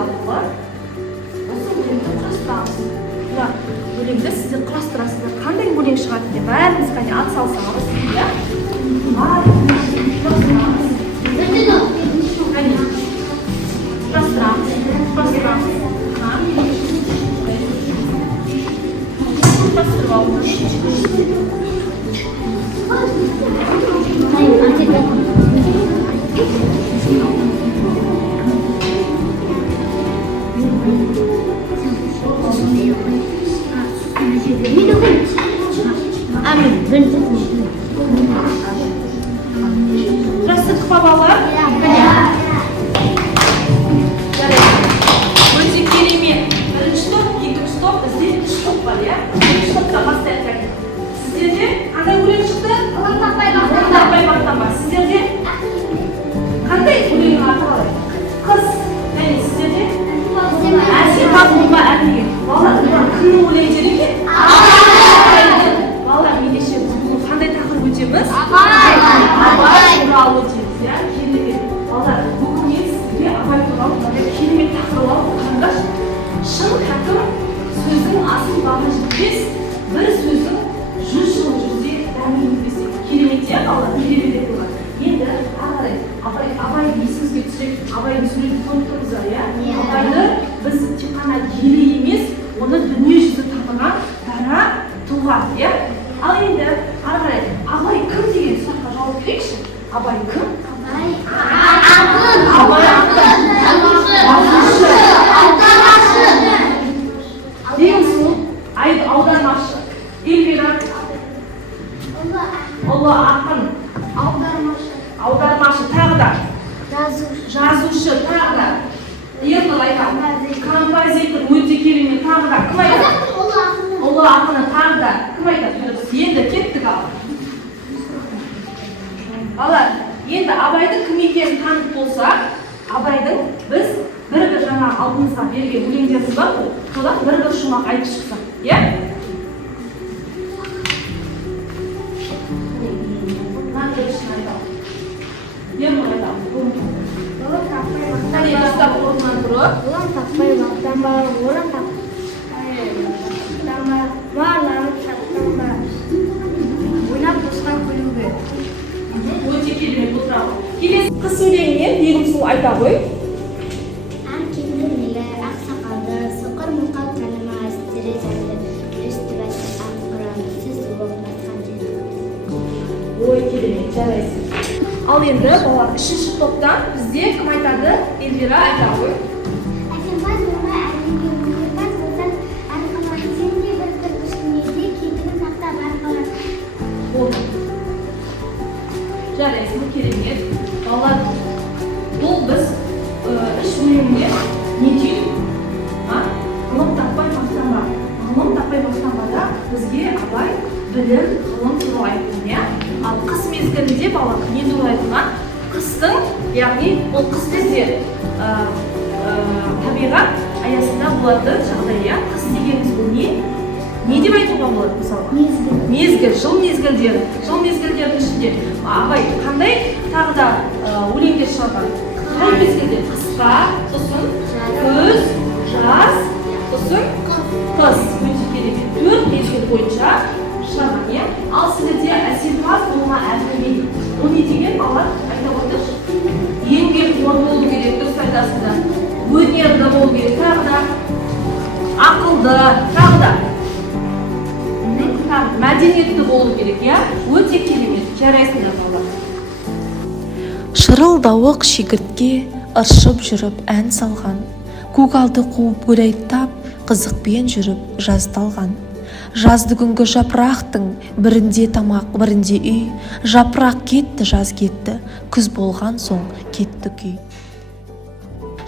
арқылы осы өлеңді құрастырамыз. Мына өлеңді сіздер құрастырасыздар. Қандай өлең шығады деп бәріміз қане ат салсаңыз, иә? Құрастырамыз. Құрастырдық па балалар? Өте керемет. Бірінші топ, екінші топ, бізде үш топ бар, иә? Бірінші топта бастайық. Сіздерде қандай өлең шықты? Тақпай бақтан бар. Сіздерде қандай өлең аты? Қыз. Және сіздерде? Әсем Фатима әділген. Балалар, кімнің өлеңдері екен? Балалар, ендеше біз бүгін қандай тақырып өтеміз? Абай туралы өтеміз, иә? Керемет. Балалар, бүгін мен сізге абай туралы керемет тақырып алып қараңдар. Шын хәкім сөздің асыл баға жетпес, бір сөздің 100 жыл жүрсе дәмі өтпес. Керемет, иә, балалар? Керемет етіп. Енді қарай, абай есіңізге түсіріп, абайдың суретін көріп тұрмыз, иә? Абайды біз тек қана елі емес, оны дүние жүзі таныған дара тұлға, иә? Ал енді қарай, абай кім деген сұраққа жауап берейікші? Абай кім? Абай ақын. Ең сұлу аудармашы. Эльвира. Ұлы ақын. Аудармашы тағы да. Жазушы тағы да. Ернұр айтамын. Композитор өте керемет тағы да. Кім айтады? Ұлы ақыны тағы да. Кім айтады? Енді кеттік ал. Балалар, енді абайдың кім екенін танып болса, абайдың біз бір-бір жаңа алдымызға берген өлеңдеріміз бар ғой, содан бір-бір шумақ айтып шықсақ, иә? Қане дұрыстап орнынан тұрып. Орын таппай бақтан бар, орын таппай барланып шаттан бар. Ойнап босқа күлуге. Өте керемет отырады. Келесі қыз өлеңінен Бегім сұлу айта ғой. Ақ киімді мейлі, ақ сақалды, соқыр мұқа таныма істері зәлі, үсті бәсі ақ құраны, сіз болып басқан жеді. Ой, керемет, жарайсың. Ал енді балалар, үшінші топтан бізде кім айтады? Эльвира айта ғой. Әсембаз болма, әлемге өнерпаз болсаң, арқалар сенде бір үстінеде кетігін сақтап арқалар. Болды. Жарайсың, керемет. Балалар, бұл біз үш өлеңде не түйдік? Ғылым таппай мақтанба. Ғылым таппай мақтанбада бізге абай білім, ғылым туралы айтқан, иә? Ал қыс мезгілінде балалар не туралы айтқан? Қыстың, яғни ол қыс кезде табиғат аясында болады жағдай, иә? Қыс дегеніміз бұл не? Не деп айтуға болады мысалы? Мезгіл, жыл мезгілдері. Жыл мезгілдердің ішінде абай қандай тағы да өлеңдер шығарған? Қай мезгілде? Қысқа, сосын күз, жаз, сосын қыс. Өте керемет. 4 мезгіл бойынша шығарған, иә? Ал сіздерде әсемпаз болма әркімге. Ол не деген балалар айтып отыршы? Еңбекқор болу керек, дұрыс айтасыздар. Өнерлі болу керек, тағы да ақылды, тағы да мәдениетті болу керек, иә? Өте керемет. Жарайсыңдар балалар. Шырылдауық шегіртке ыршып жүріп ән салған, көгалды қуып гүлайттап қызықпен жүріп жаздалған. Жазды күнгі жапырақтың бірінде тамақ, бірінде үй, жапырақ кетті, жаз кетті, күз болған соң кетті күй.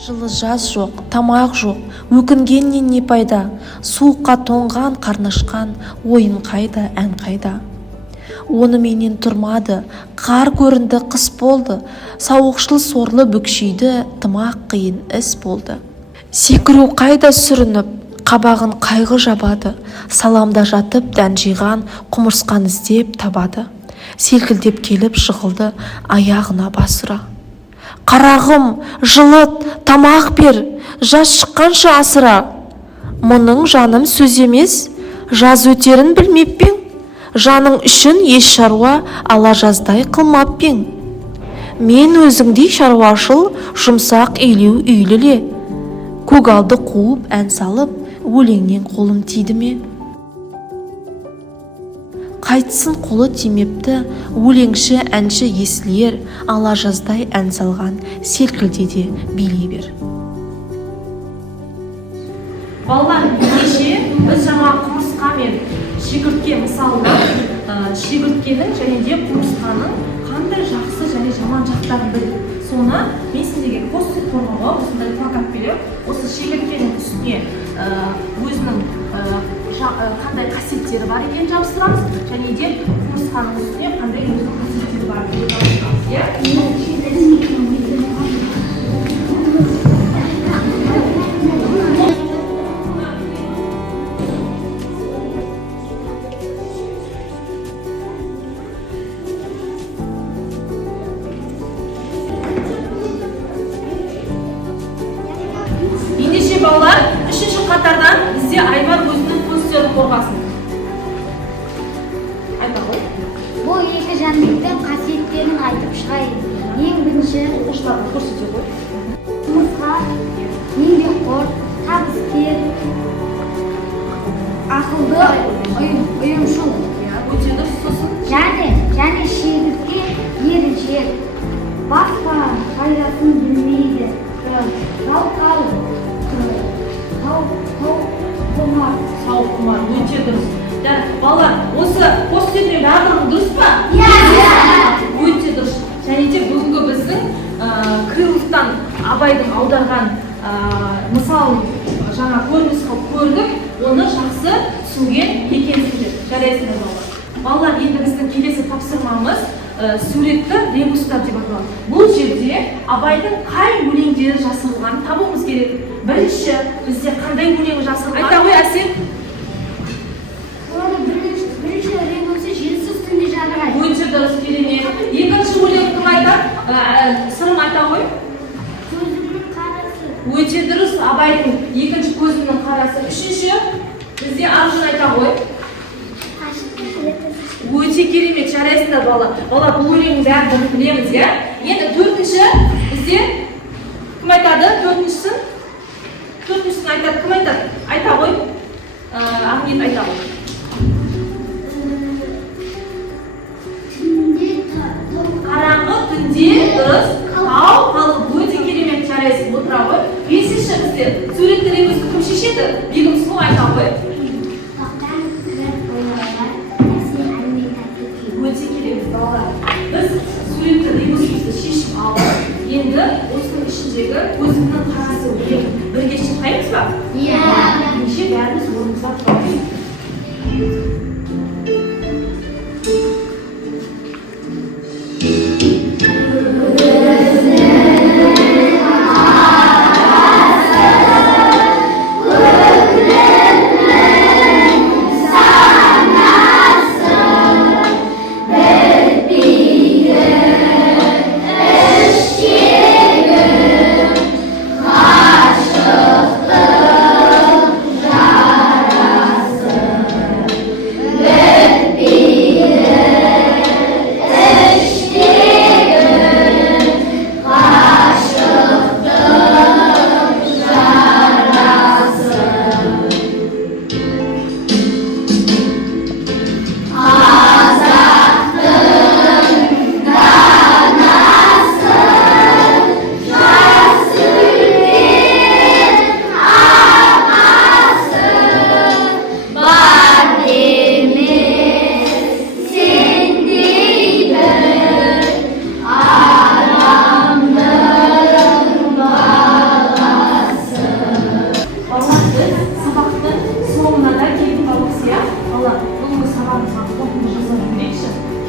Жылы жаз жоқ, тамақ жоқ, өкінгеннен не пайда, суыққа тоңған қарнашқан, ойын қайда, ән қайда. Оны менен тұрмады, қар көрінді, қыс болды, сауықшыл сорлы бүкшейді, тымақ қиын іс болды. Секіру қайда сүрініп, қабағын қайғы жабады, саламда жатып дән жиған, құмырсқан іздеп табады. Селкілдеп келіп жығылды, аяғына басыра. Қарағым, жылыт, тамақ бер, жаз шыққанша асыра. Мұның жаным сөз емес, жаз өтерін білмеп пең? Жаның үшін еш шаруа ала жаздай қылмап пең? Мен өзіңдей шаруашыл, жұмсақ үйлеу үйліле. Көгалды қуып ән салып, өлеңнен қолым тиді ме? Қайтсын қолы тимепті, өлеңші әнші есілер, ала жаздай ән салған селкілде де билей бер. Балалар, кеше біз жаңа құмырсқа мен шегіртке мысалында шегірткенің және де құмырсқаның қандай жақсы және жаман жақтарын білдік. Соны мен сіздерге постер қорғауға осындай плакат беріп, осы шегірткенің үстіне өзінің қандай қасиеттері бар екенін жабыстырамыз, және де құмырсқаның үстіне қандай өзінің қасиеттері бар екенін жабыстырамыз. Ендеше балалар, үшінші қатардан бізде Айбар өзінің постерін қорғасын. Айта ғой. Бұл екі жәндіктің қасиеттерін айтып шығайын. Ең бірінші Оқушыларға көрсете ғой. құмырсқа, еңбекқор, табыскер, ақылды, ұйымшыл. Өте дұрыс. Сосын Және шегіртке еріншек, басқа пайдасын білмейді. Жалқау, құмар. сау құмар, өте дұрыс. Балалар, осы постердің барлығы дұрыс па? Өте дұрыс. Және де бүгінгі біздің Крыловтан Абайдың аударған мысалын жаңа көрініс қылып көрдік, оны жақсы түсінген екенсіздер. Жарайсыңдар балалар. Балалар, енді біздің келесі тапсырмамыз суретті ребустар деп аталады. Бұл жерде Абайдың қай өлеңдері жасырылғанын табуымыз керек. Бірінші, бізде қандай өлеңі жасырылған? Айта ғой, Әсел. Бірінші ребусы желсіз түнде жарығай. Өте дұрыс, керемет. Екінші өлең кім айтады? Сырым айта ғой. Көзімнің қарасы. Өте дұрыс, Абайдың екінші көзінің қарасы. Үшінші, бізде Аржын айта ғой. Өте керемет, жарайсыңдар балалар. Балалар, бұл өлеңнің бәрін білеміз, иә? Енді төртінші, бізде кім айтады? Төртіншісін айтады, кім айтады? Айта ғой. Ахмет айта ғой. Қараңғы түнде дұрыс, тау қалып, өте керемет, жарайсың, отыра ғой. Бесінші, бізде суретті ребусты кім шешеді? Бегім Сұлу айта ғой. Өте керемет, балалар. Біз суретті ребусымызды шешіп алып, енді осының ішіндегі көзімнің қарасы өлең бірге шықпаймыз ба? Ендеше бәріміз орнымызға тұрайық.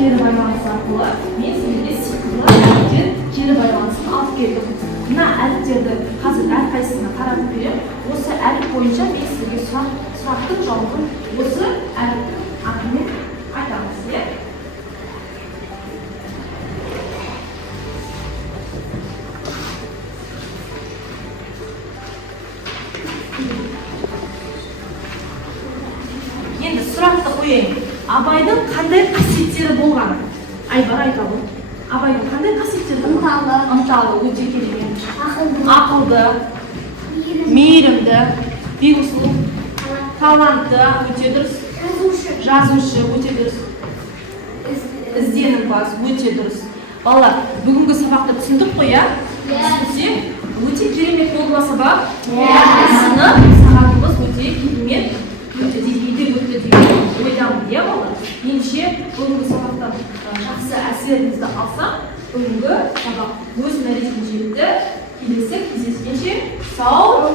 Keri байланыс арқылы мен сіздерге сиқырлы әріптер кері байланысын алып келдім. Мына әріптерді қазір әрқайсысына таратып беремін. Осы әріп бойынша мен сіздерге сұрақтың жауабын осы әріптің атымен айтамыз, иә? қояйын. Абайдың қандай қасиеттері болған? Айбар айта ғой. Абайдың қандай қасиеттері болған? Ынталы, өте керемет. Ақылды, мейірімді, бейұсыл, талантты, өте дұрыс. Жазушы, өте дұрыс. Ізденімпаз, өте дұрыс. Балалар, бүгінгі сабақты түсіндік қой, иә? Түсінсек, өте керемет болды ма сабақ? Сынып сағатымыз өте керемет өтті дейді деген ойдамын, иә балалар? Ендеше бүгінгі сабақтан жақсы әсеріңізді алсақ, бүгінгі сабақ өз мәресіне жетті. Келесі кездескенше сау